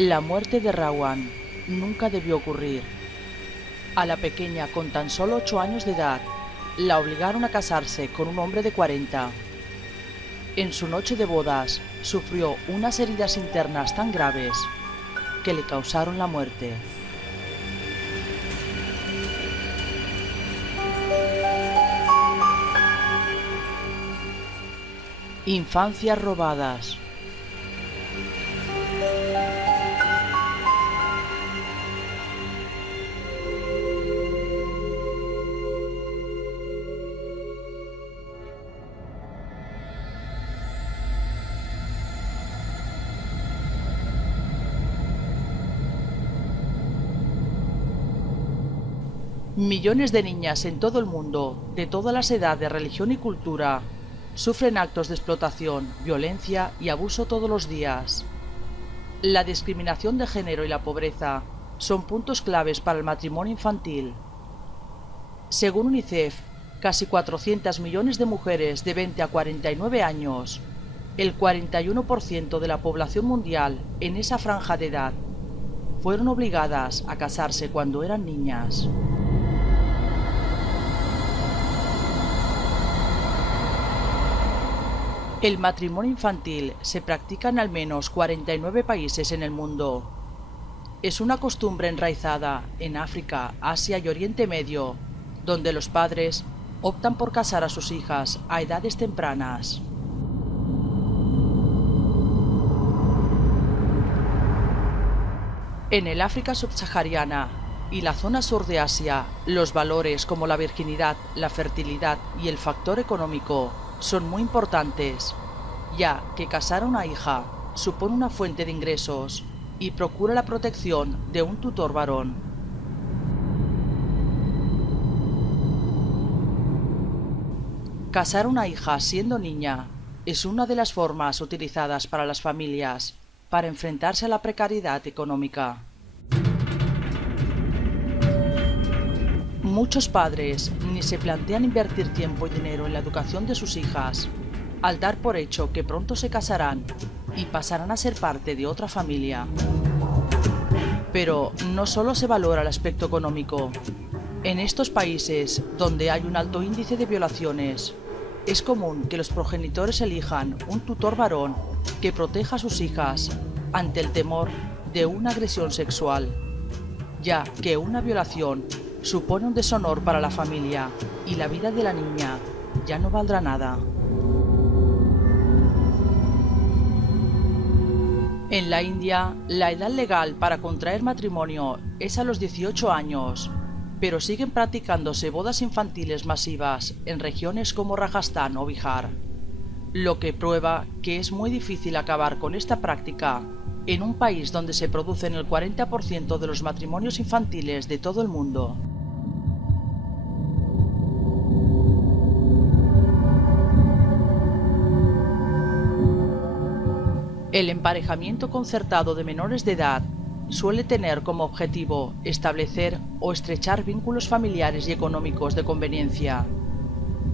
La muerte de Rawan nunca debió ocurrir. A la pequeña, con tan solo 8 años de edad, la obligaron a casarse con un hombre de 40. En su noche de bodas, sufrió unas heridas internas tan graves que le causaron la muerte. Infancias robadas. Millones de niñas en todo el mundo, de todas las edades, religión y cultura, sufren actos de explotación, violencia y abuso todos los días. La discriminación de género y la pobreza son puntos claves para el matrimonio infantil. Según UNICEF, casi 400 millones de mujeres de 20 a 49 años, el 41% de la población mundial en esa franja de edad, fueron obligadas a casarse cuando eran niñas. El matrimonio infantil se practica en al menos 49 países en el mundo. Es una costumbre enraizada en África, Asia y Oriente Medio, donde los padres optan por casar a sus hijas a edades tempranas. En el África subsahariana y la zona sur de Asia, los valores como la virginidad, la fertilidad y el factor económico son muy importantes, ya que casar a una hija supone una fuente de ingresos y procura la protección de un tutor varón. Casar a una hija siendo niña es una de las formas utilizadas para las familias para enfrentarse a la precariedad económica. Muchos padres ni se plantean invertir tiempo y dinero en la educación de sus hijas, al dar por hecho que pronto se casarán y pasarán a ser parte de otra familia. Pero no solo se valora el aspecto económico. En estos países, donde hay un alto índice de violaciones, es común que los progenitores elijan un tutor varón que proteja a sus hijas ante el temor de una agresión sexual, ya que una violación supone un deshonor para la familia y la vida de la niña ya no valdrá nada. En la India, la edad legal para contraer matrimonio es a los 18 años, pero siguen practicándose bodas infantiles masivas en regiones como Rajasthan o Bihar, lo que prueba que es muy difícil acabar con esta práctica en un país donde se producen el 40% de los matrimonios infantiles de todo el mundo. El emparejamiento concertado de menores de edad suele tener como objetivo establecer o estrechar vínculos familiares y económicos de conveniencia.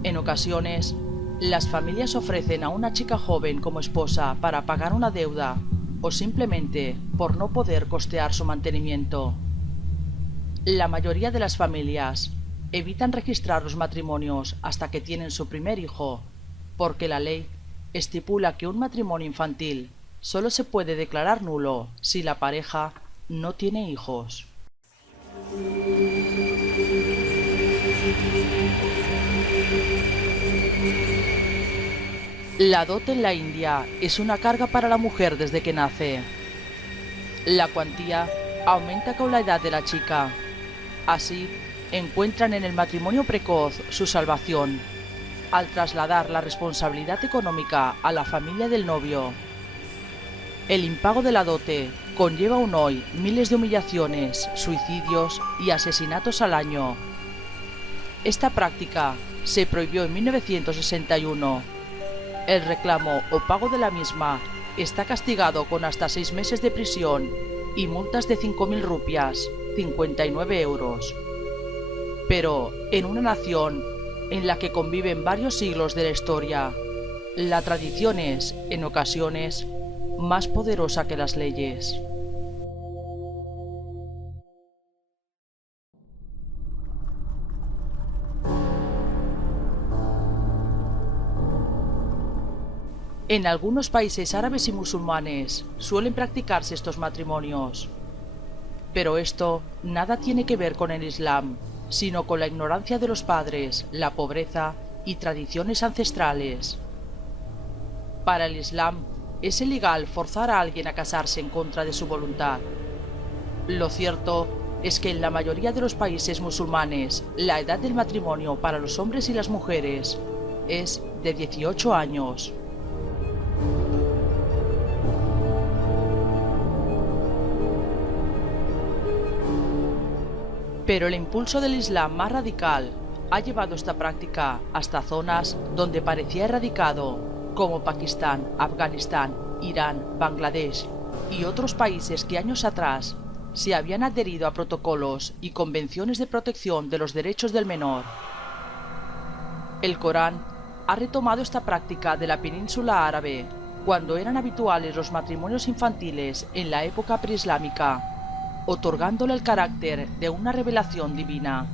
En ocasiones, las familias ofrecen a una chica joven como esposa para pagar una deuda o simplemente por no poder costear su mantenimiento. La mayoría de las familias evitan registrar los matrimonios hasta que tienen su primer hijo, porque la ley estipula que un matrimonio infantil solo se puede declarar nulo si la pareja no tiene hijos. La dote en la India es una carga para la mujer desde que nace. La cuantía aumenta con la edad de la chica. Así, encuentran en el matrimonio precoz su salvación, al trasladar la responsabilidad económica a la familia del novio. El impago de la dote conlleva aún hoy miles de humillaciones, suicidios y asesinatos al año. Esta práctica se prohibió en 1961. El reclamo o pago de la misma está castigado con hasta 6 meses de prisión y multas de 5.000 rupias, 59 euros. Pero en una nación en la que conviven varios siglos de la historia, la tradición es, en ocasiones, más poderosa que las leyes. En algunos países árabes y musulmanes suelen practicarse estos matrimonios. Pero esto nada tiene que ver con el Islam, sino con la ignorancia de los padres, la pobreza y tradiciones ancestrales. Para el Islam, es ilegal forzar a alguien a casarse en contra de su voluntad. Lo cierto es que en la mayoría de los países musulmanes, la edad del matrimonio para los hombres y las mujeres es de 18 años. Pero el impulso del Islam más radical ha llevado esta práctica hasta zonas donde parecía erradicado, como Pakistán, Afganistán, Irán, Bangladesh y otros países que años atrás se habían adherido a protocolos y convenciones de protección de los derechos del menor. El Corán ha retomado esta práctica de la península árabe, cuando eran habituales los matrimonios infantiles en la época preislámica, otorgándole el carácter de una revelación divina.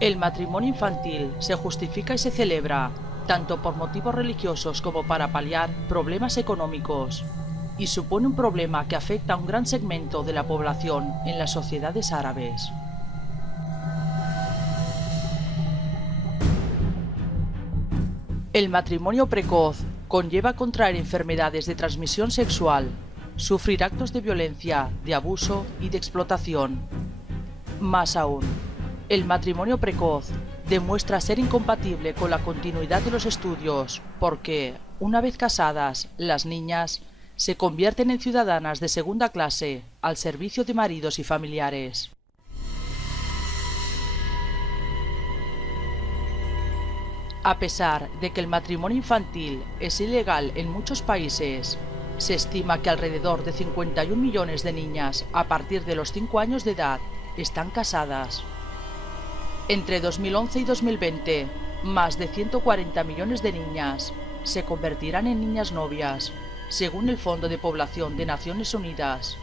El matrimonio infantil se justifica y se celebra tanto por motivos religiosos como para paliar problemas económicos, y supone un problema que afecta a un gran segmento de la población en las sociedades árabes. El matrimonio precoz conlleva contraer enfermedades de transmisión sexual, sufrir actos de violencia, de abuso y de explotación. Más aún, el matrimonio precoz demuestra ser incompatible con la continuidad de los estudios porque, una vez casadas, las niñas se convierten en ciudadanas de segunda clase al servicio de maridos y familiares. A pesar de que el matrimonio infantil es ilegal en muchos países, se estima que alrededor de 51 millones de niñas a partir de los 5 años de edad están casadas. Entre 2011 y 2020, más de 140 millones de niñas se convertirán en niñas novias, según el Fondo de Población de Naciones Unidas.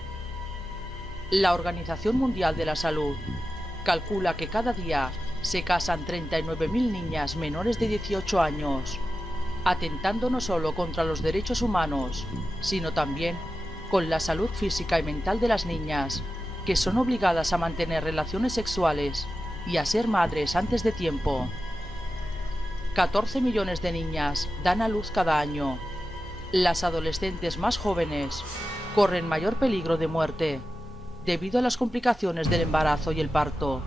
La Organización Mundial de la Salud calcula que cada día se casan 39.000 niñas menores de 18 años, atentando no solo contra los derechos humanos, sino también con la salud física y mental de las niñas, que son obligadas a mantener relaciones sexuales y a ser madres antes de tiempo. 14 millones de niñas dan a luz cada año. Las adolescentes más jóvenes corren mayor peligro de muerte debido a las complicaciones del embarazo y el parto,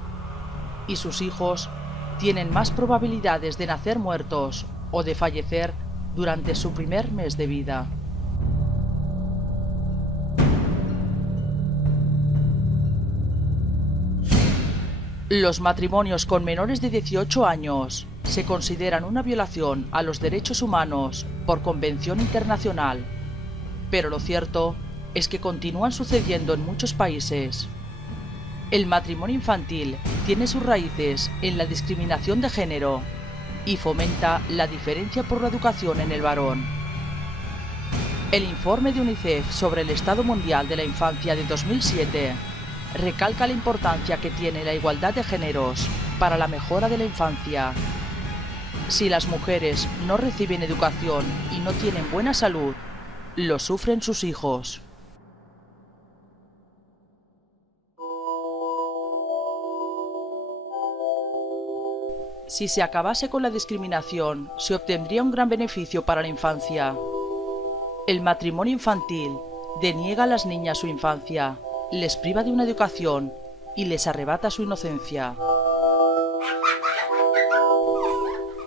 y sus hijos tienen más probabilidades de nacer muertos o de fallecer durante su primer mes de vida. Los matrimonios con menores de 18 años se consideran una violación a los derechos humanos por convención internacional, pero lo cierto es que continúan sucediendo en muchos países. El matrimonio infantil tiene sus raíces en la discriminación de género y fomenta la diferencia por la educación en el varón. El informe de UNICEF sobre el Estado Mundial de la Infancia de 2007 recalca la importancia que tiene la igualdad de géneros para la mejora de la infancia. Si las mujeres no reciben educación y no tienen buena salud, lo sufren sus hijos. Si se acabase con la discriminación, se obtendría un gran beneficio para la infancia. El matrimonio infantil deniega a las niñas su infancia, les priva de una educación y les arrebata su inocencia.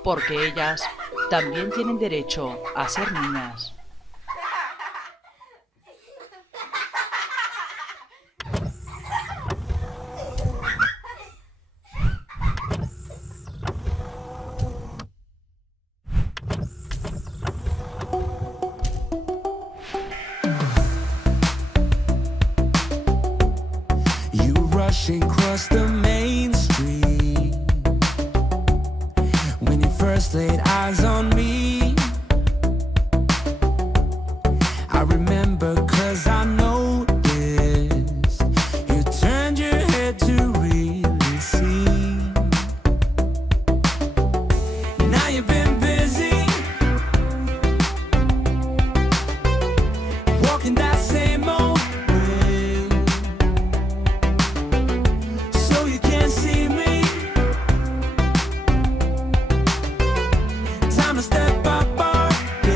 Porque ellas también tienen derecho a ser niñas. Rushing across the